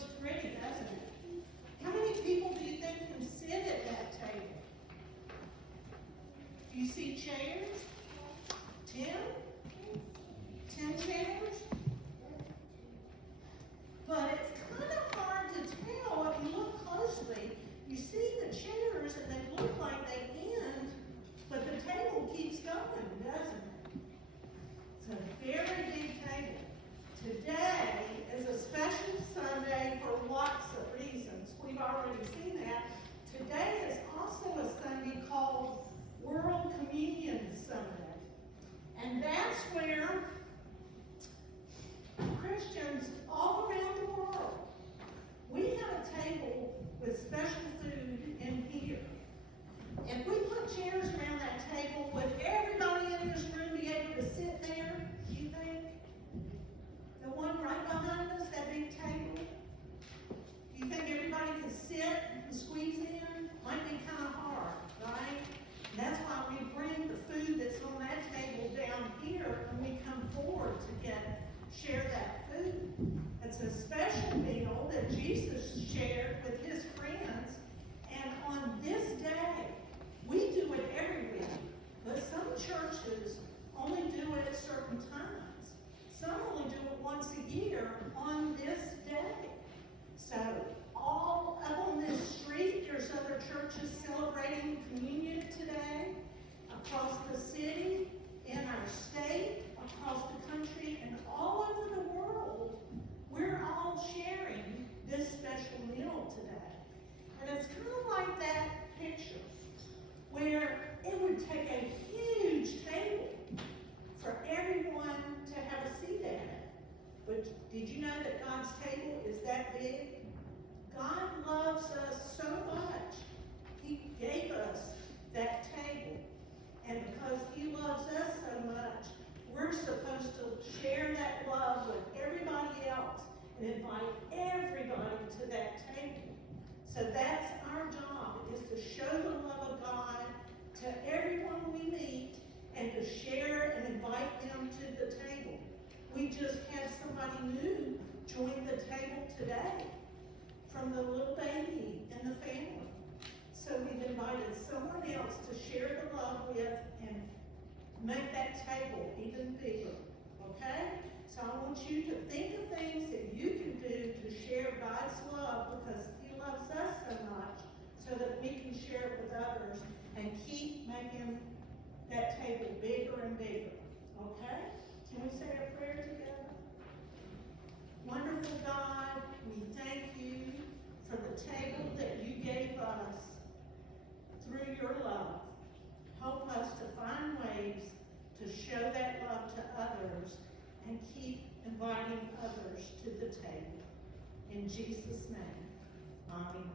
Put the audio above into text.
looks pretty, doesn't it? How many people do you think can sit at that table? Do you see chairs? 10? 10 chairs? But it's kind of hard to tell if you look closely. You see the chairs and they look like they end, but the table keeps going, doesn't it? It's a very big table. Today is a special Sunday for lots of reasons. We've already seen that. Today is also a Sunday called World Communion Sunday. And that's where Christians all around the world, we have a table with special food in here. If we put chairs around that table, would everybody in this room be able to sit there, do you think? The one right behind us, that big table? Do you think everybody can sit and squeeze in? Might be kind of hard, right? And that's why we bring the food that's on that table down here and we come forward to share that food. It's a special meal that Jesus shared with his friends. And on this day, we do it every week. But some churches only do it at certain times. Some only do it once a year on this day. So all up on this street, there's other churches celebrating communion today. Across the city, in our state, across the country, and all over the world, we're all sharing this special meal today. And it's kind of like that picture where it would take a huge table for everyone to have a seat at it. But did you know that God's table is that big? God loves us so much. He gave us that table. And because he loves us so much, we're supposed to share that love with everybody else and invite everybody to that table. So that's our job, is to show the love of God to everyone we meet and to share and invite them to the table. We just had somebody new join the table today from the little baby in the family. So we've invited someone else to share the love with and make that table even bigger, okay? So I want you to think of things that you can do to share God's love because he loves us so much so that we can share it with others and keep making that table bigger and bigger, okay? Can we say a prayer together? Wonderful God, we thank you for the table that you gave us through your love. Help us to find ways to show that love to others and keep inviting others to the table. In Jesus' name, amen.